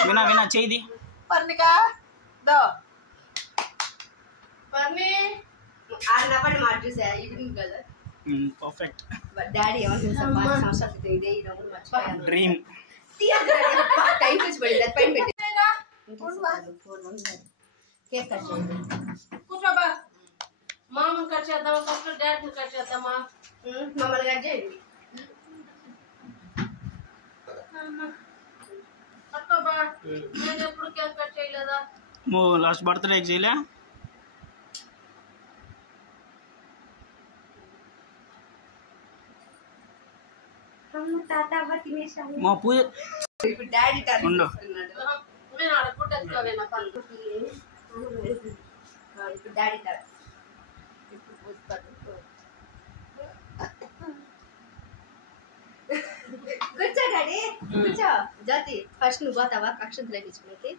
వినా వినా చేయి పర్ణికా దో పర్ణి ఆడినప్పటి మాట చూసా ఈవినింగ్ కదా పర్ఫెక్ట్ డాడీ ఏమన్నా సంవత్సరాలు ఇదే ఈ రంగులు మర్చిపోయాను డ్రీమ్ టైం వచ్చి పడింది అది పైన పెట్టి కేక్ కట్ చేయండి కూర్చోబా మామూలు కట్ చేద్దామా ఫస్ట్ డాడీని కట్ చేద్దామా మమ్మల్ని కట్ చేయండి అక్కబా నేను ఎప్పుడు కేక్ కట్ చేయలేదా లాస్ట్ బర్త్డే చేయలే మా పూజ ఇప్పుడు డాడీ ఉండు. నేను అడగకుండా ఎత్తుకోవేనా పనులు ఇప్పుడు డాడీ కూర్చో డాడీ కూర్చో జ్యోతి ఫస్ట్ నువ్వు పోతావా అక్షంతలు వేయించుకునేకి